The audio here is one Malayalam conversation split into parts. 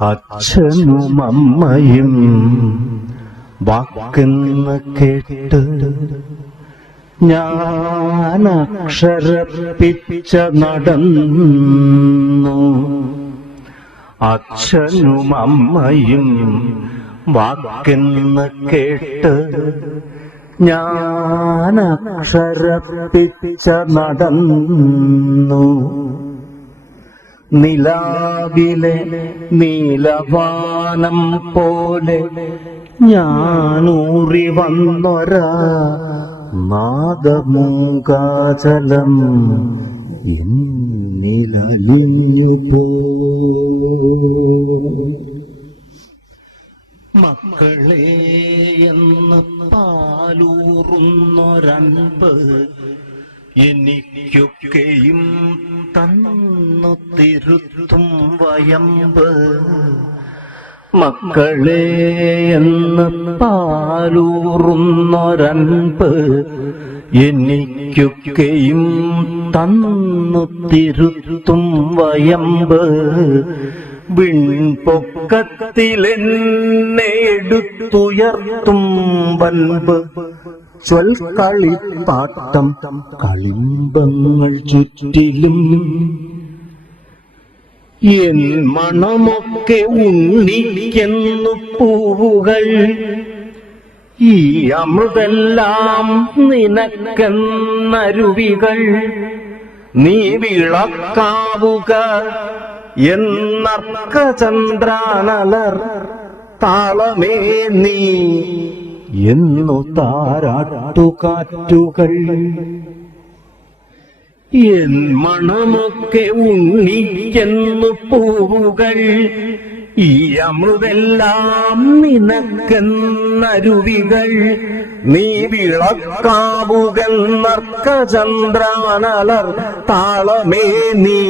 അച്ഛനും അമ്മയും വാക്കെന്ന് കേട്ട് ഞാൻ അക്ഷരപ്പിച്ച നടന്നു. അച്ഛനും അമ്മയും വാക്കെന്ന് കേട്ട് ഞാൻ അക്ഷരപ്പിച്ച നടന്നു. നിലാവിലെ നീലവാനം പോലെ ഞാനൂറി വന്നൊരാ നാദമൂകാചലം എന്നിലലിഞ്ഞു പോയി. മക്കളെ എന്ന് പാലൂറുന്നൊരൻപ് എനിക്കൊക്കെയും തന്നു തിരുത്തും വയമ്പ്. മക്കളെ എന്ന് പാലൂറുന്നൊരൻപ് എനിക്കൊക്കെയും തന്നു തിരുത്തും വയമ്പ്. വിൺപൊക്കത്തിലെന്നെ എടുത്തുയർത്തും വൻപ്. ചൊൽക്കളിപ്പാട്ടം കളിമ്പങ്ങൾ ചുറ്റിലും എൻ മണമൊക്കെ ഉണ്ണിക്കെന്നു പൂവുകൾ. ഈ അമൃതെല്ലാം നിനക്കെന്നരുവികൾ. നീ വിളക്കാവുക എന്നർക്കചന്ദ്രാനലർ താളമേ നീ എന്നു താരാട്ടുകാറ്റുകൾ. എൻ മണമൊക്കെ ഉണ്ണിക്കെന്നു പൂവുകൾ. ഈ അമൃതെല്ലാം നിനക്കെന്നരുവികൾ. നീ വിളക്കാവുകന്നർക്കചന്ദ്രാനലർ താളമേ നീ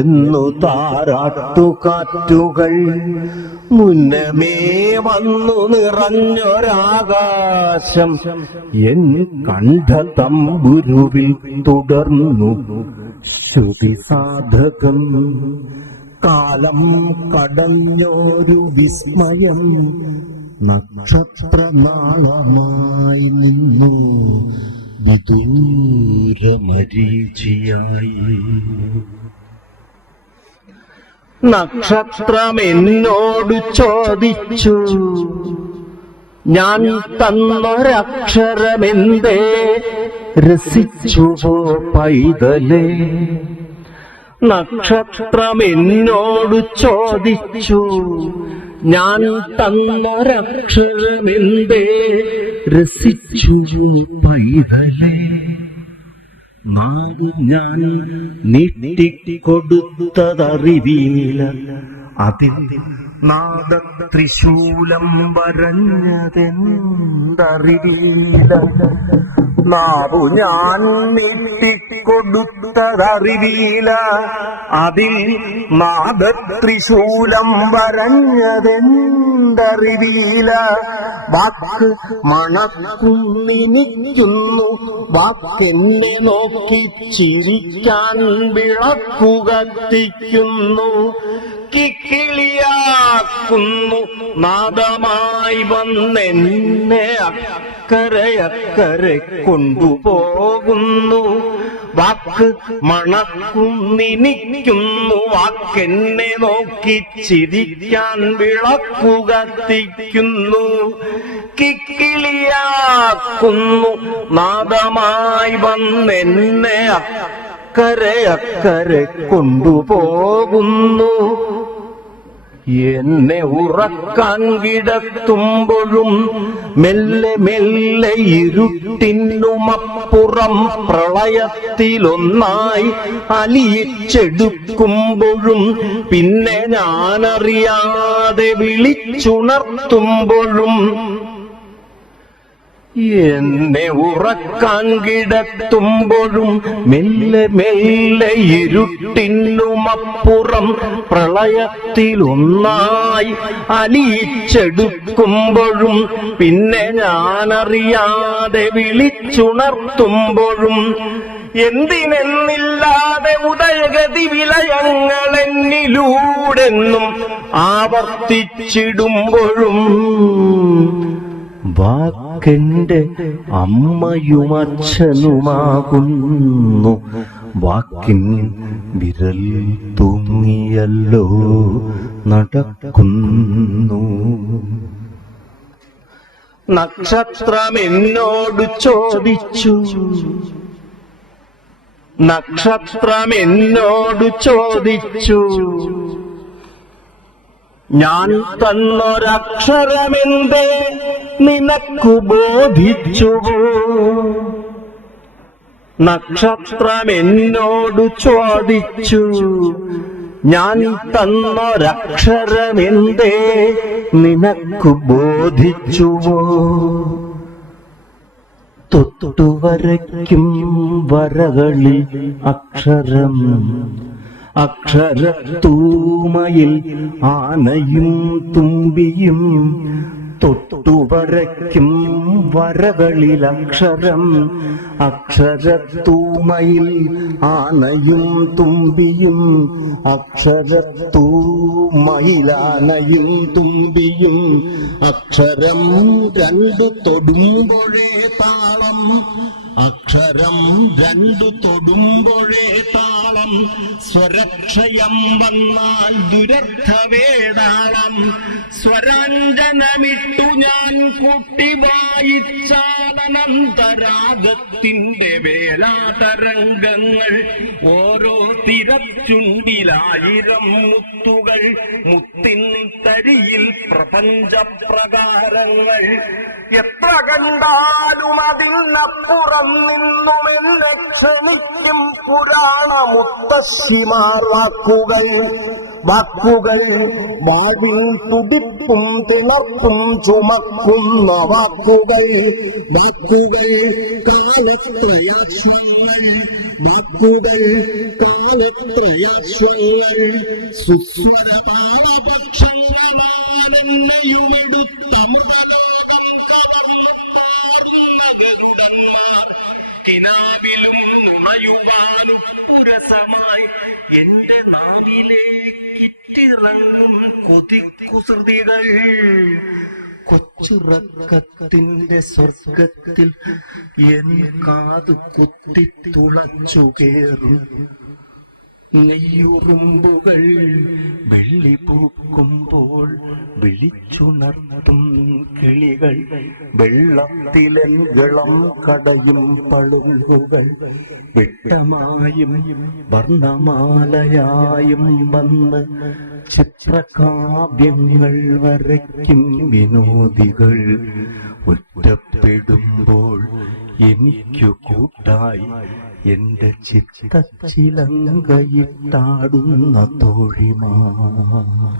എന്നു താരാട്ടുകാറ്റുകൾ. മുന്നമേ വന്നു നിറഞ്ഞൊരാകാശം എൻ കണ്ഠതമ്പുരുവിൽ തുടർന്നു ശ്രുതി സാധകം. കാലം കടഞ്ഞൊരു വിസ്മയം നക്ഷത്രനാളമായി നിന്നു വിദൂരമരീചിയായി. നക്ഷത്രം എന്നോട് ചോദിച്ചു, ഞാൻ തന്നൊരക്ഷരമെന്തേ രസിച്ചുവോ പൈതലേ? നക്ഷത്രം എന്നോട് ചോദിച്ചു, ഞാൻ തന്നൊരക്ഷരമെന്തേ രസിച്ചുവോ പൈതലേ? നാവ് ഞാൻ നീട്ടിക്കൊടുത്തതറിവീല, അതിൽ നാദത്രിശൂലം വരഞ്ഞതെന്തറിവീല. നാവു ഞാൻ നീട്ടിക്കൊടുത്തതറിവീല, അതിൽ നാദത്രിശൂലം വരഞ്ഞതെന്തറിവീല. വാക്ക് മണക്കുന്നിനിക്കുന്നു, വാക്കെന്നെ നോക്കി ചിരിക്കാൻ വിളക്കു കത്തിക്കുന്നു. കിക്കിളിയാക്കുന്നു നാദമായി വന്നെന്നെ അക്കരെ കൊണ്ടുപോകുന്നു. വാക്ക് മണക്കുന്നിനിക്കുന്നു, വാക്കെന്നെ നോക്കി ചിരിക്കാൻ വിളക്കു കത്തിക്കുന്നു. കിക്കിളിയാക്കുന്നു നാദമായി വന്നെന്നെ അക്കരെ കൊണ്ടുപോകുന്നു. എന്നെ ഉറക്കാൻ കിടത്തുമ്പോഴും മെല്ലെ മെല്ലെ ഇരുട്ടിനുമപ്പുറം പ്രളയത്തിലൊന്നായി അലിയിച്ചെടുക്കുമ്പോഴും പിന്നെ ഞാനറിയാതെ വിളിച്ചുണർത്തുമ്പോഴും എന്നെ ഉറക്കാൻ കിടത്തുമ്പോഴും മെല്ലെ മെല്ലെ ഇരുട്ടിനുമപ്പുറം പ്രളയത്തിലൊന്നായി അലിയിച്ചെടുക്കുമ്പോഴും പിന്നെ ഞാനറിയാതെ വിളിച്ചുണർത്തുമ്പോഴും എന്തിനെന്നില്ലാതെ ഉദയഗതി വിലയങ്ങളെന്നിലൂടെന്നും ആവർത്തിച്ചിടുമ്പോഴും വാക്കെന്റെ അമ്മയുമച്ഛനുമാകുന്നു. വാക്കിൻ വിരൽ തൂങ്ങിയല്ലോ നടക്കുന്നു. നക്ഷത്രം എന്നോട് ചോദിച്ചു, നക്ഷത്രം എന്നോട് ചോദിച്ചു, ഞാൻ തന്നൊരക്ഷരമെന്തേ നിനക്കു ബോധിച്ചുവോ? നക്ഷത്രം എന്നോട് ചോദിച്ചു, ഞാൻ തന്നൊരക്ഷരമെന്തേ നിനക്കു ബോധിച്ചുവോ? തൊട്ടുവരയ്ക്കും വരകളിൽ അക്ഷരം, അക്ഷരത്തൂമയിൽ ആനയും തുമ്പിയും. തൊട്ടുവരയ്ക്കും വരകളിൽ അക്ഷരം, അക്ഷരത്തൂമയിൽ ആനയും തുമ്പിയും. അക്ഷരത്തൂമയിൽ ആനയും തുമ്പിയും. അക്ഷരം രണ്ടു തൊടുമ്പോഴേ താളം, അക്ഷരം രണ്ടു തൊടുമ്പോഴേ താളം. സ്വരക്ഷയം വന്നാൽ ദുരർത്ഥവേതാളം. സ്വരാഞ്ജനമിട്ടു ഞാൻ കൂട്ടി വായിച്ചാലനന്തരാഗത്തിന്റെ വേലാതരംഗങ്ങൾ. ഓരോ തിരച്ചുണ്ടിലായിരം മുത്തുകൾ, മുത്തിൻ തരിയിൽ പ്രപഞ്ചപ്രകാരങ്ങൾ. എത്ര കണ്ടാലും അതിനപ്പുറം നിന്നുമെന്നെ ക്ഷണിക്കും പുരാണ മുത്തശ്ശിമാർ വാക്കുകൾ. വാക്കുകൾ വാഴ്വിൻ തുടിപ്പും തിണർപ്പും ചുമക്കുന്ന വാക്കുകൾ. വാക്കുകൾ കാലത്രയാശ്വങ്ങൾ, വാക്കുകൾ കാലത്രയാശ്വങ്ങൾ. സുസ്വര താളപക്ഷങ്ങളാൽ എന്നെയുമെടുത്തമൃതലോകം കവർന്നു പാറുന്ന ഗരുഡന്മാർ. കിനാവിലും നുണയുവാനുപ്പുരസമായി എന്റെ നാവിലേക്കിറ്റിറങ്ങും കൊതിക്കുസൃതികൾ. കൊച്ചുറക്കത്തിന്റെ സ്വർഗത്തിൽ എൻ കാതു കുത്തി തുളച്ചു കേറും നെയ്യുറുമ്പുകൾ. വെള്ളി പൂക്കുമ്പോൾ വിളിച്ചുണർത്തും കിളികൾ. വെള്ളത്തിലെങ്കളം കടയും പളുങ്കുകൾ. വെട്ടമായും വർണ്ണമാലയായും വന്ന് ചിത്രകാവ്യങ്ങൾ വരയ്ക്കും വിനോദികൾ. ഒറ്റപ്പെടുമ്പോൾ എനിക്കു കൂട്ടായി എന്റെ ചിത്തച്ചിലങ്കയിട്ടാടുന്ന തോഴിമാർ.